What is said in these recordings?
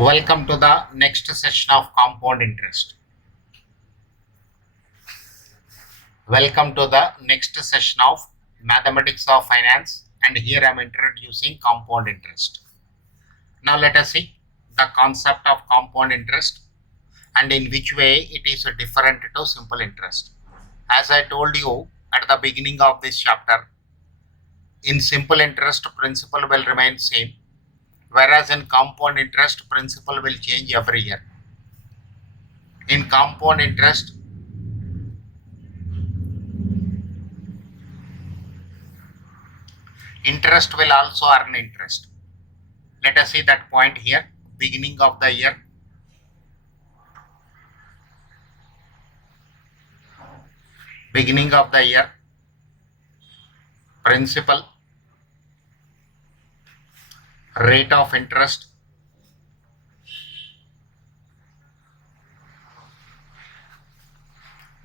Welcome to the next session of compound interest. Welcome to the next session of mathematics of finance, and here I am introducing compound interest. Now let us see the concept of compound interest and in which way it is different to simple interest. As I told you at the beginning of this chapter, in simple interest principle will remain same, whereas in compound interest principle will change every year. In compound interest, interest will also earn interest. Let us see that point here. Beginning of the year, principal, rate of interest,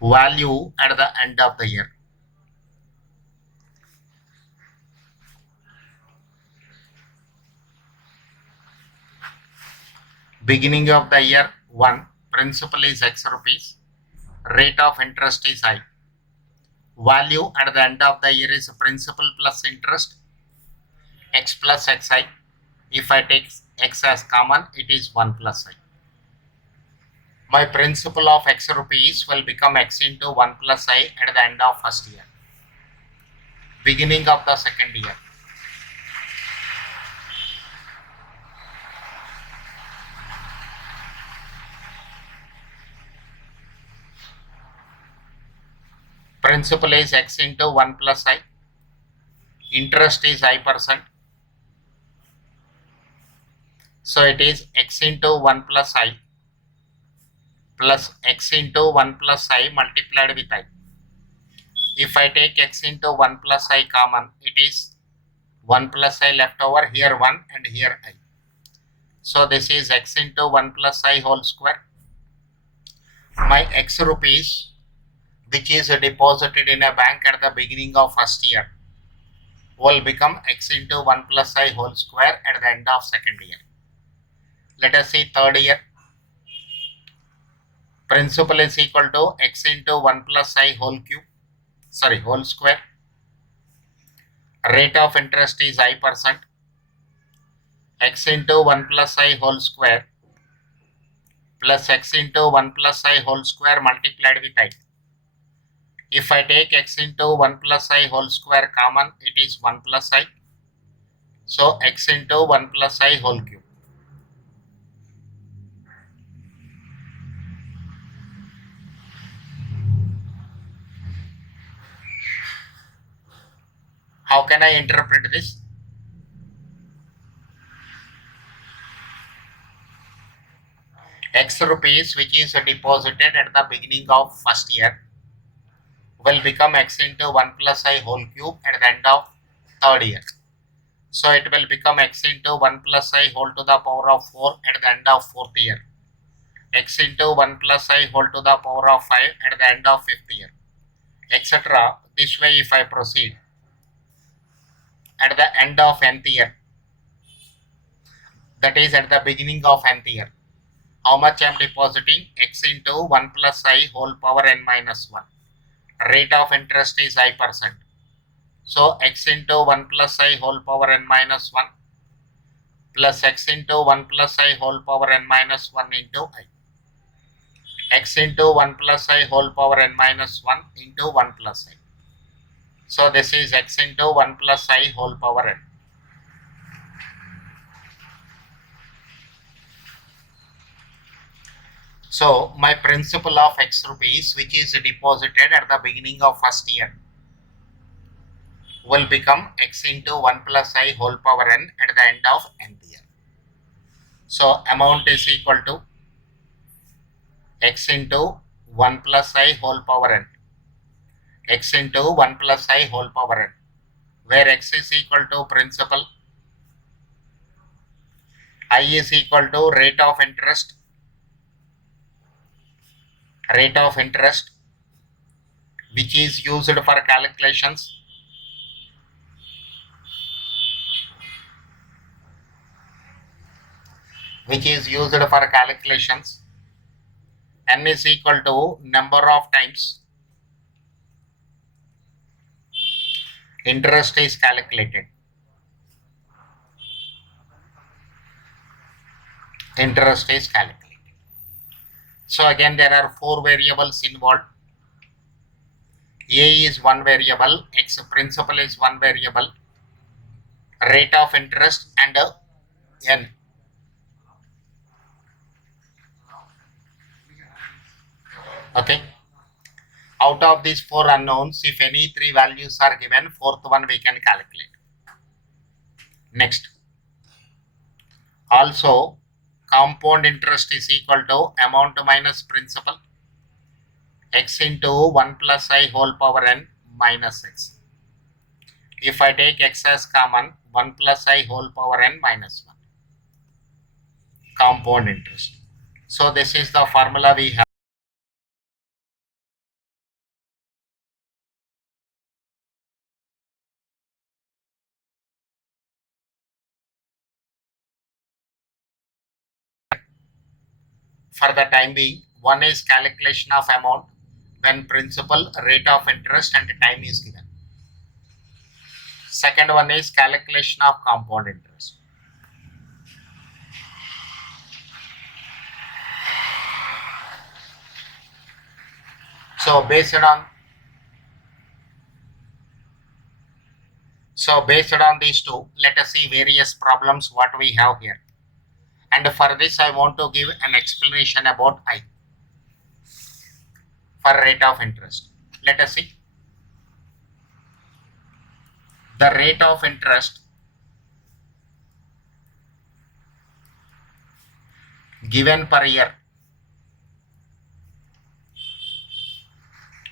value at the end of the year. Beginning of the year 1, principal is X rupees, rate of interest is I. Value at the end of the year is principal plus interest, X plus Xi. If I take X as common, it is 1 plus I. My principal of X rupees will become X into 1 plus I at the end of first year. Beginning of the second year. Principal is X into 1 plus I. Interest is I%. So it is X into 1 plus I plus X into 1 plus I multiplied with I. If I take X into 1 plus I common, it is 1 plus I left over, here 1 and here I. So this is X into 1 plus I whole square. My X rupees, which is deposited in a bank at the beginning of first year, will become X into 1 plus I whole square at the end of second year. Let us see third year. Principal is equal to X into 1 plus I whole square. Rate of interest is I%. X into 1 plus I whole square plus X into 1 plus I whole square multiplied with I. If I take X into 1 plus I whole square common, it is 1 plus I. So X into 1 plus I whole cube. How can I interpret this? X rupees, which is deposited at the beginning of first year, will become X into 1 plus I whole cube at the end of third year. So it will become X into 1 plus I whole to the power of 4 at the end of fourth year. X into 1 plus I whole to the power of 5 at the end of fifth year, etc. This way if I proceed, at the end of nth year, that is at the beginning of nth year, how much I am depositing? X into 1 plus I whole power n minus 1. Rate of interest is I%. So X into 1 plus I whole power n minus 1 plus X into 1 plus I whole power n minus 1 into I. X into 1 plus I whole power n minus 1 into 1 plus I. So this is X into 1 plus I whole power n. So my principal of X rupees, which is deposited at the beginning of first year, will become X into 1 plus I whole power n at the end of nth year. So amount is equal to X into 1 plus I whole power n. X into 1 plus I whole power n, where X is equal to principal, I is equal to rate of interest, which is used for calculations. which is used for calculations. N is equal to number of times interest is calculated. Interest is calculated. So again, there are 4 variables involved. A is one variable, X principal is one variable, rate of interest and N. Okay. Out of these 4 unknowns, if any 3 values are given, fourth one we can calculate. Next. Also, compound interest is equal to amount minus principal, x into 1 plus I whole power n minus x. If I take x as common, 1 plus I whole power n minus 1. Compound interest. So this is the formula we have. For the time being, one is calculation of amount when principal, rate of interest and time is given. Second one is calculation of compound interest. So based on these two, let us see various problems what we have here. And for this, I want to give an explanation about I for rate of interest. Let us see. The rate of interest given per year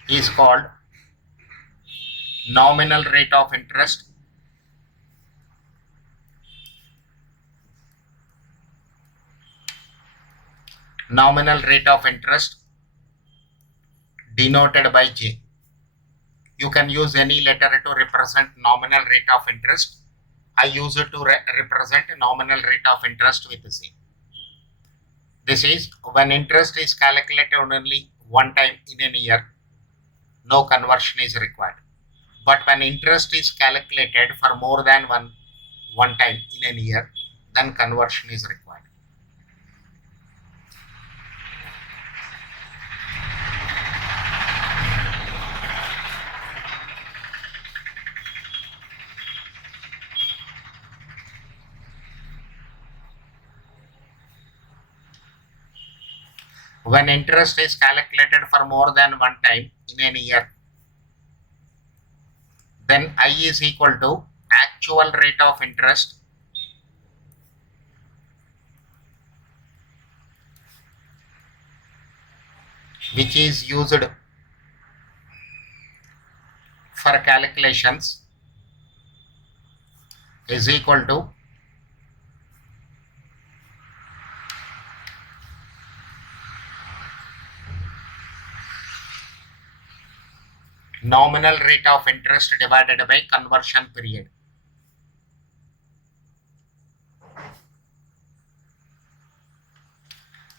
is called nominal rate of interest denoted by J. You can use any letter to represent nominal rate of interest. I use it to represent nominal rate of interest with C. This is when interest is calculated only one time in a year, no conversion is required. But when interest is calculated for more than one time in a year, then conversion is required. When interest is calculated for more than one time in a year, then I is equal to actual rate of interest which is used for calculations is equal to nominal rate of interest divided by conversion period.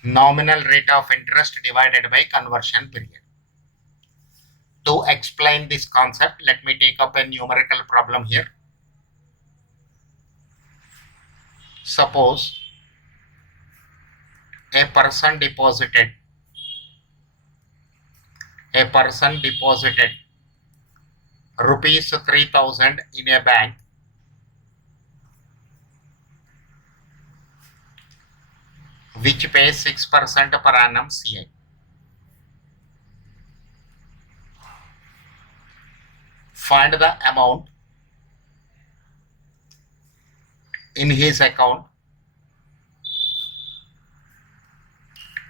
Nominal rate of interest divided by conversion period. To explain this concept, let me take up a numerical problem here. Suppose a person deposited rupees 3,000 in a bank which pays 6% per annum CI. Find the amount in his account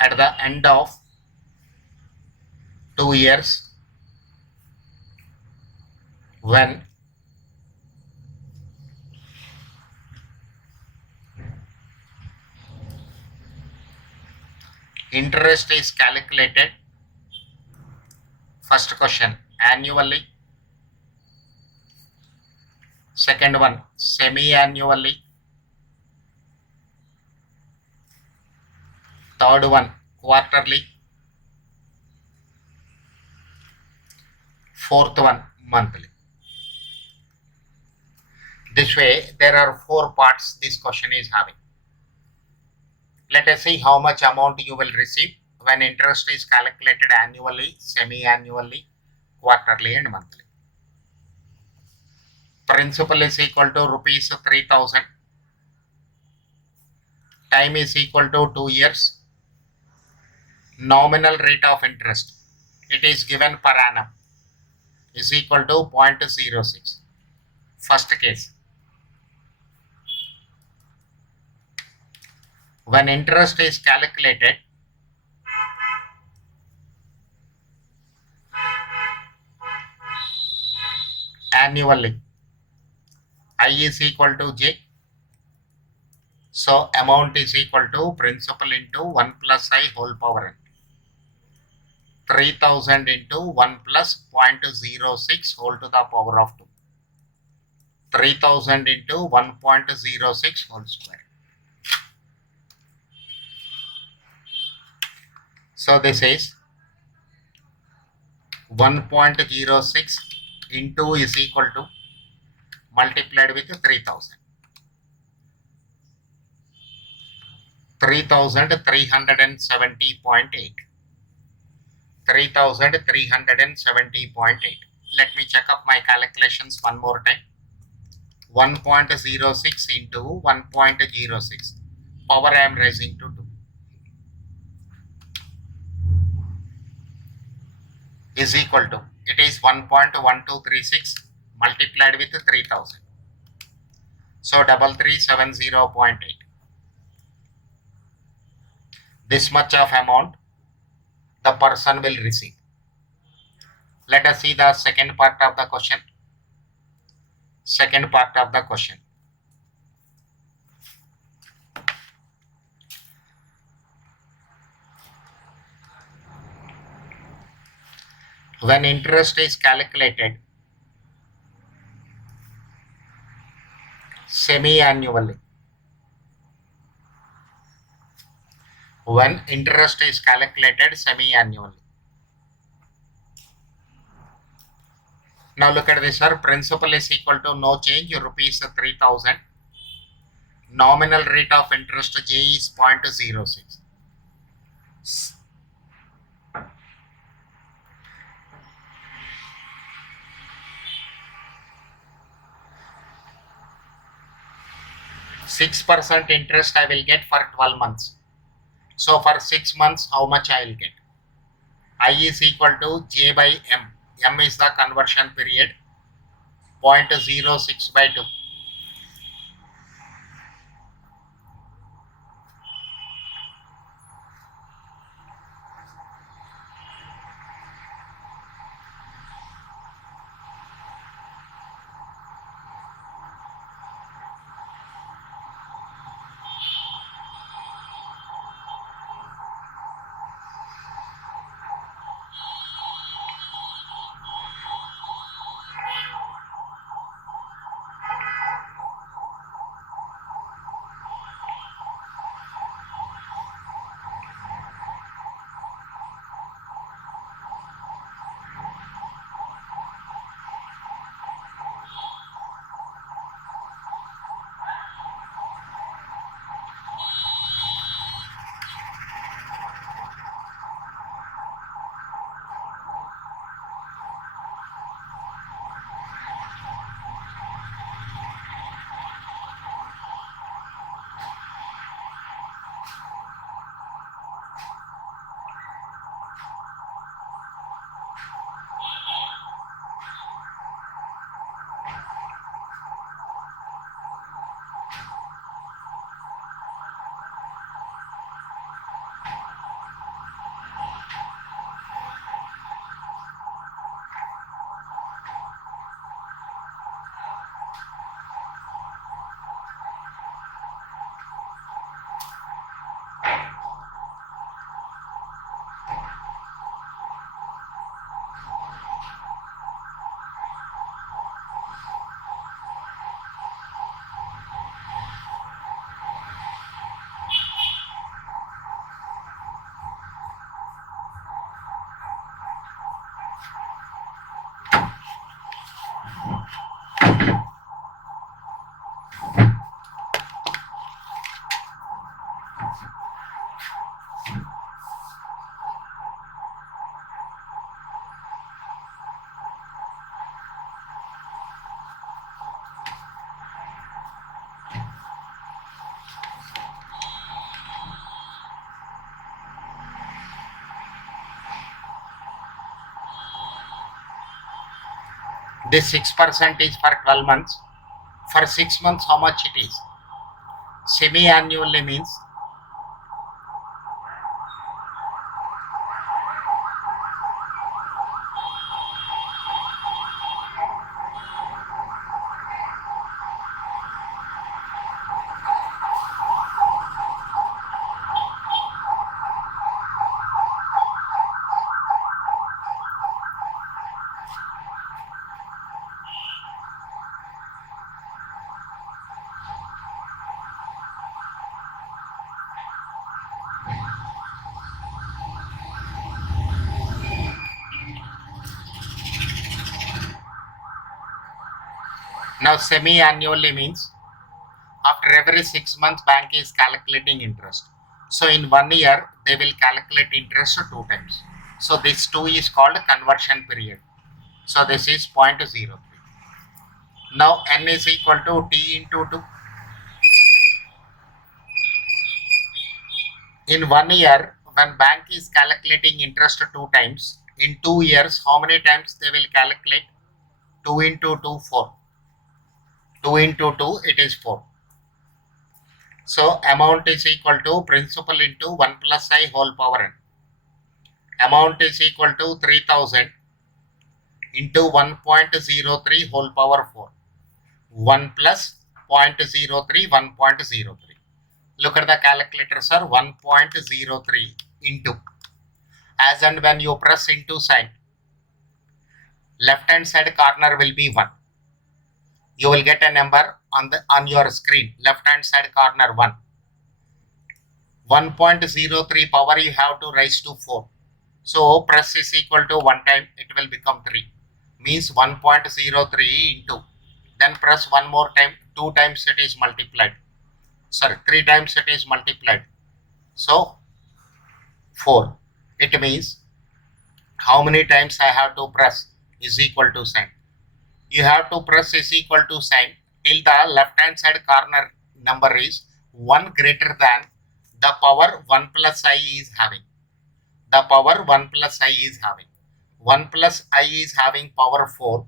at the end of 2 years when interest is calculated. First question, annually. Second one, semi-annually. third one quarterly, fourth one monthly. This way there are 4 parts this question is having. Let us see how much amount you will receive when interest is calculated annually, semi-annually, quarterly and monthly. Principal is equal to rupees 3000. Time is equal to 2 years. Nominal rate of interest, it is given per annum, is equal to 0.06. First case. When interest is calculated annually, I is equal to J. So amount is equal to principal into 1 plus I whole power n. 3000 into 1 plus 0.06 whole to the power of 2. 3000 into 1.06 whole square. So this is 1.06 into is equal to multiplied with 3000. 3370.8. 3370.8. Let me check up my calculations one more time. 1.06 into 1.06. Power I am raising to 2. Is equal to, it is 1.1236 multiplied with 3000. So 3370.8. This much of amount the person will receive. Let us see the second part of the question. Second part of the question. When interest is calculated semi-annually. When interest is calculated semi-annually. Now look at this, sir. Principal is equal to no change, rupees 3000. Nominal rate of interest J is 0.06. %6 interest I will get for 12 months. So for 6 months, how much I will get? I is equal to J by M. M is the conversion period. 0.06 by 2. This 6% is for 12 months. For 6 months, how much it is? Semi-annually means now semi-annually means after every 6 months bank is calculating interest. So in 1 year they will calculate interest 2 times. So this 2 is called conversion period. So this is 0.03. Now n is equal to t into 2. In 1 year when bank is calculating interest 2 times, in 2 years how many times they will calculate? 2 into 2, 4. 2 into 2, it is 4. So amount is equal to principal into 1 plus I whole power n. Amount is equal to 3000 into 1.03 whole power 4. 1 plus 0.03, 1.03. Look at the calculator, sir. 1.03 into. As and when you press into sign, left hand side corner will be 1. You will get a number on your screen. Left hand side corner 1. 1.03 power you have to raise to 4. So press is equal to 1 time, it will become 3. Means 1.03 into. Then press one more time, 2 times it is multiplied. Sorry, 3 times it is multiplied. So 4. It means how many times I have to press is equal to sign. You have to press is equal to sign till the left hand side corner number is 1 greater than the power 1 plus I is having. The power 1 plus I is having. 1 plus I is having power 4.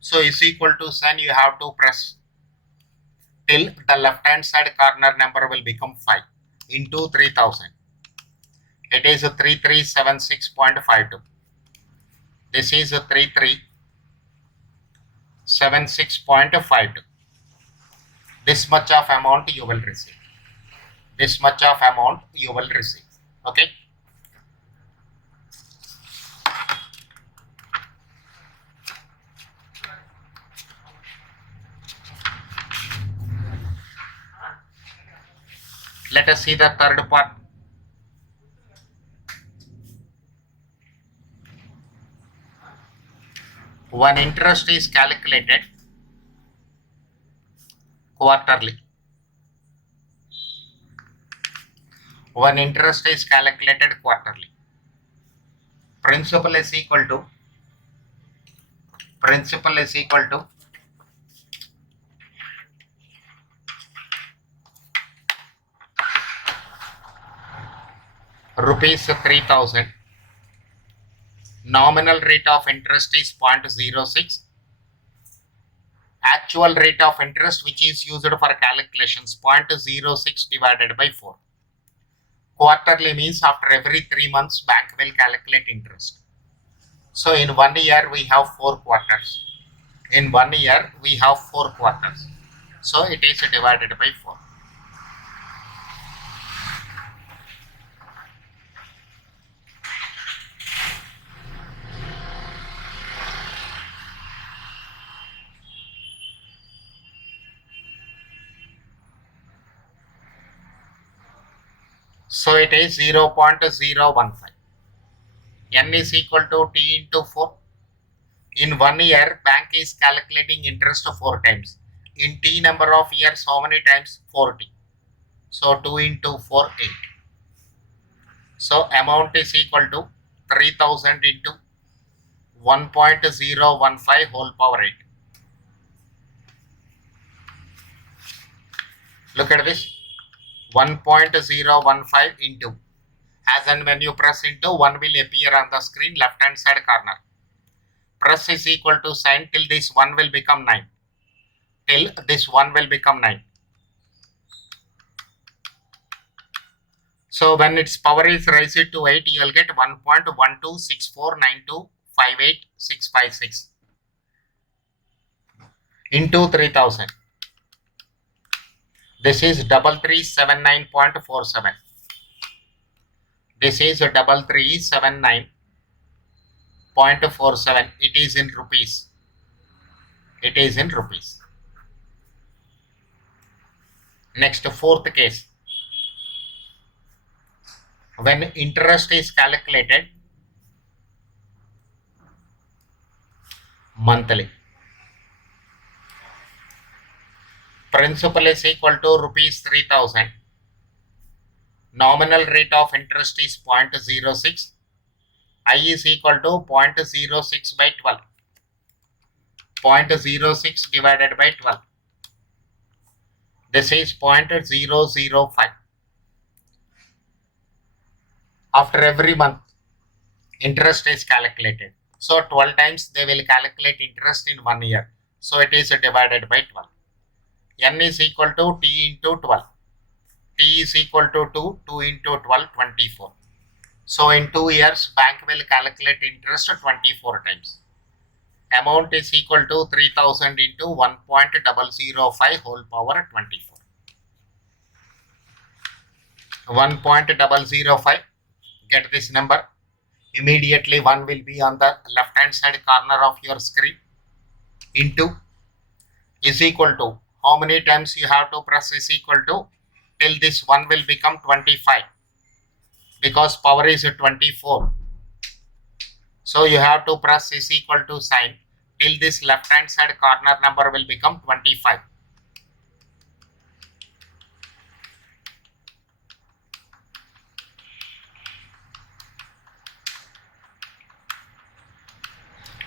So is equal to sign, you have to press till the left hand side corner number will become 5 into 3000. It is 3376.52. This is 3376.52. This much of amount you will receive. This much of amount you will receive. Okay. Let us see the third part. When interest is calculated quarterly. When interest is calculated quarterly. Principal is equal to rupees 3000. Nominal rate of interest is 0.06. Actual rate of interest which is used for calculations 0.06 divided by 4. Quarterly means after every 3 months bank will calculate interest. So in 1 year we have 4 quarters. In 1 year we have 4 quarters. So it is divided by 4. So it is 0.015. N is equal to T into 4. In 1 year, bank is calculating interest 4 times. In T number of years, how many times? 4T. So 2 into 4, 8. So amount is equal to 3000 into 1.015 whole power 8. Look at this, 1.015 into, as and when you press into, 1 will appear on the screen left hand side corner. Press is equal to sign till this 1 will become 9. Till this 1 will become 9. So when its power is raised to 8, you will get 1.12649258656 into 3000. This is 3379.47. This is 3379.47. It is in rupees. It is in rupees. Next, fourth case. When interest is calculated monthly, principal is equal to rupees 3000. Nominal rate of interest is 0.06. I is equal to 0.06 by 12. 0.06 divided by 12. This is 0.005. After every month, interest is calculated. So 12 times they will calculate interest in 1 year. So it is divided by 12. N is equal to T into 12. T is equal to 2. 2 into 12, 24. So in 2 years, bank will calculate interest 24 times. Amount is equal to 3000 into 1.005 whole power 24. 1.005. Get this number. Immediately 1 will be on the left hand side corner of your screen. Into is equal to, how many times you have to press is equal to, till this 1 will become 25. Because power is 24. So you have to press is equal to sign till this left hand side corner number will become 25.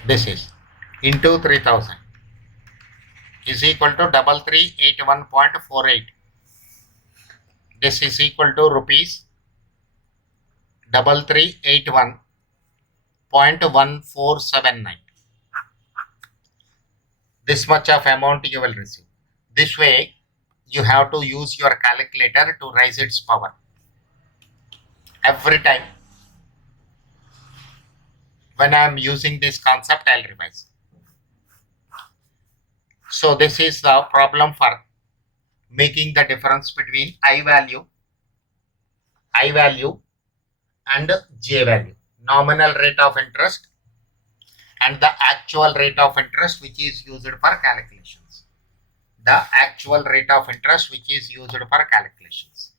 This is into 3000 is equal to 3381.48. This is equal to rupees 3381.1479. This much of amount you will receive. This way, you have to use your calculator to raise its power. Every time when I am using this concept, I'll revise. So this is the problem for making the difference between I value and J value. Nominal rate of interest and the actual rate of interest which is used for calculations. The actual rate of interest which is used for calculations.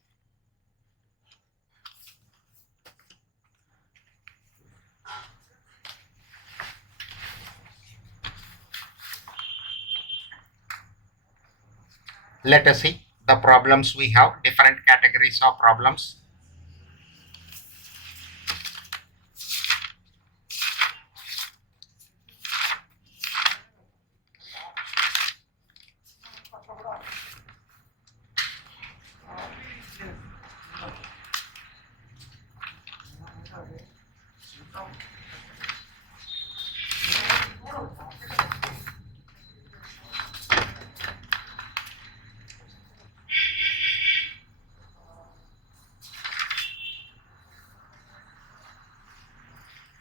Let us see the problems we have, different categories of problems.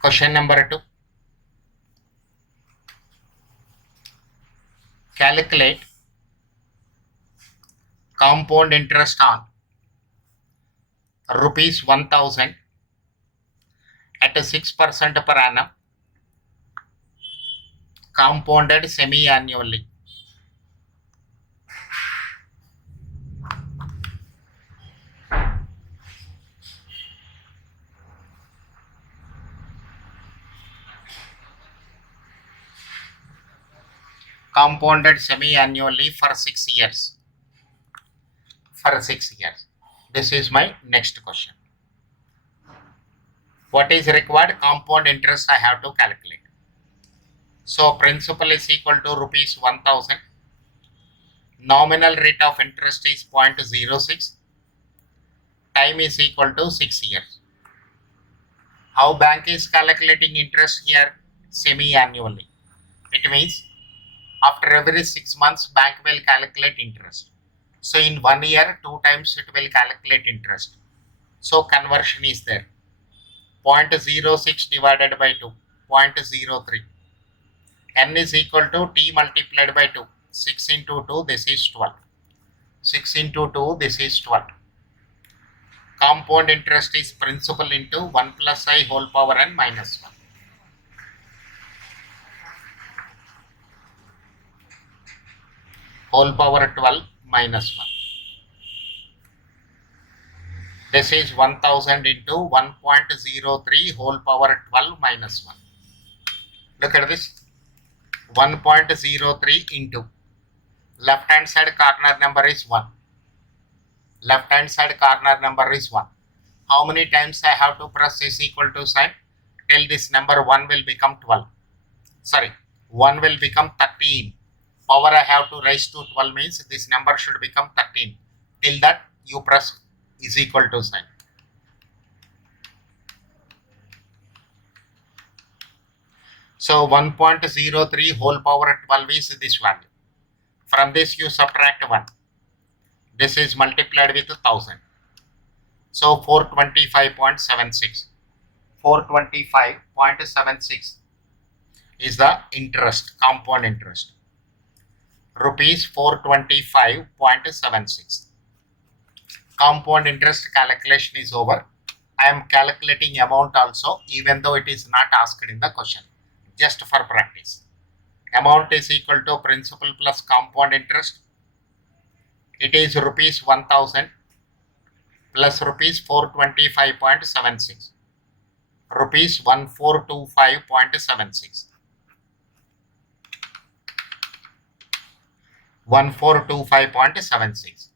Question number 2. Calculate compound interest on rupees 1000 at 6% per annum, compounded semi-annually. Compounded semi-annually for 6 years. For 6 years. This is my next question. What is required? Compound interest I have to calculate. So principal is equal to rupees 1000. Nominal rate of interest is 0.06. Time is equal to 6 years. How bank is calculating interest here? Semi-annually. It means after every 6 months, bank will calculate interest. So in 1 year, 2 times it will calculate interest. So conversion is there. 0.06 divided by 2, 0.03. N is equal to T multiplied by 2. 6 into 2, this is 12. 6 into 2, this is 12. Compound interest is principal into 1 plus I whole power n minus 1. Whole power 12 minus 1. This is 1000 into 1.03 whole power 12 minus 1. Look at this. 1.03 into left hand side corner number is 1. Left hand side corner number is 1. How many times I have to press is equal to sign till this number 1 will become 12. Sorry, 1 will become 13. Power I have to raise to 12 means this number should become 13. Till that you press is equal to sign. So 1.03 whole power 12 is this value. From this you subtract 1. This is multiplied with 1000. So 425.76. 425.76 is the interest, compound interest. Rupees 425.76. Compound interest calculation is over. I am calculating amount also, even though it is not asked in the question, just for practice. Amount is equal to principal plus compound interest. It is rupees 1000 plus rupees 425.76. Rupees 1425.76. 1425.76.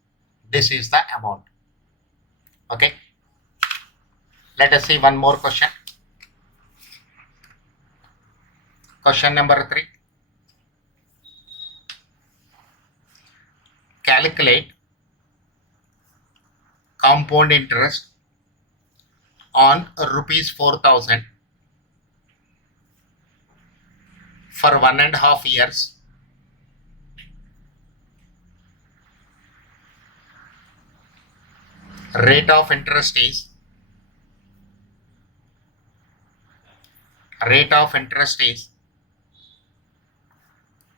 This is the amount. Okay. Let us see one more question. Question number 3. Calculate compound interest on rupees 4000 for 1.5 years. Rate of interest is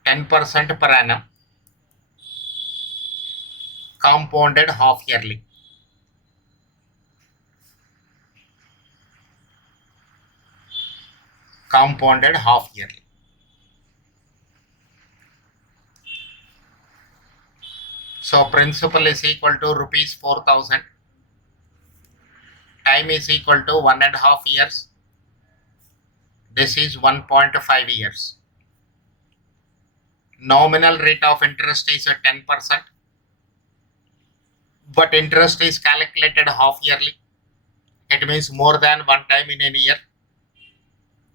10% per annum, compounded half yearly. Compounded half yearly. So principal is equal to rupees 4000. Time is equal to 1.5 years. This is 1.5 years. Nominal rate of interest is 10%. But interest is calculated half yearly. It means more than one time in a year.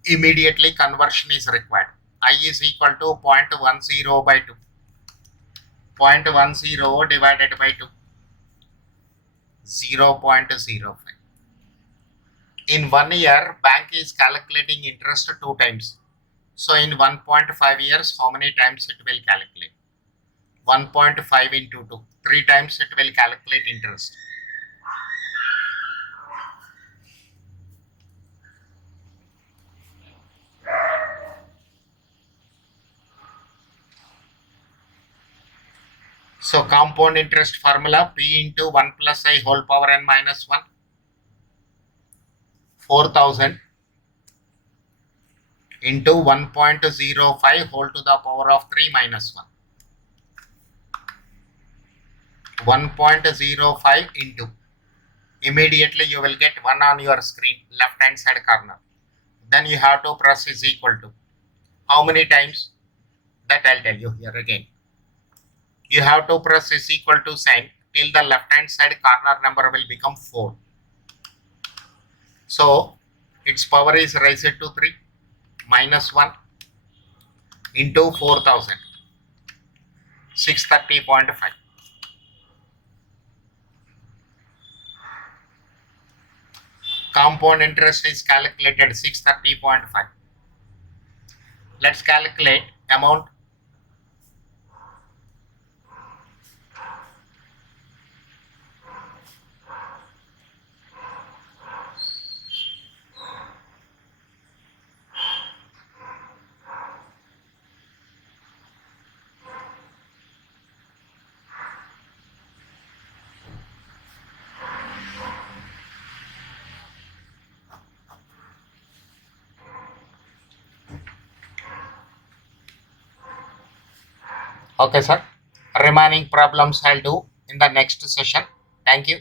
Immediately conversion is required. I is equal to 0.10 by 2. 0.10 divided by 2. 0.05. In 1 year, bank is calculating interest 2 times. So in 1.5 years, how many times it will calculate? 1.5 into 2. 3 times it will calculate interest. So compound interest formula P into 1 plus I whole power n minus 1. 4000 into 1.05 whole to the power of 3 minus 1. 1.05 into, immediately you will get 1 on your screen, left hand side corner. Then you have to press is equal to. How many times? That I'll tell you here again. You have to press is equal to sign till the left hand side corner number will become 4. So its power is raised to 3 minus 1 into 4000, 630.5. Compound interest is calculated 630.5. Let's calculate amount. Okay, sir. Remaining problems I'll do in the next session. Thank you.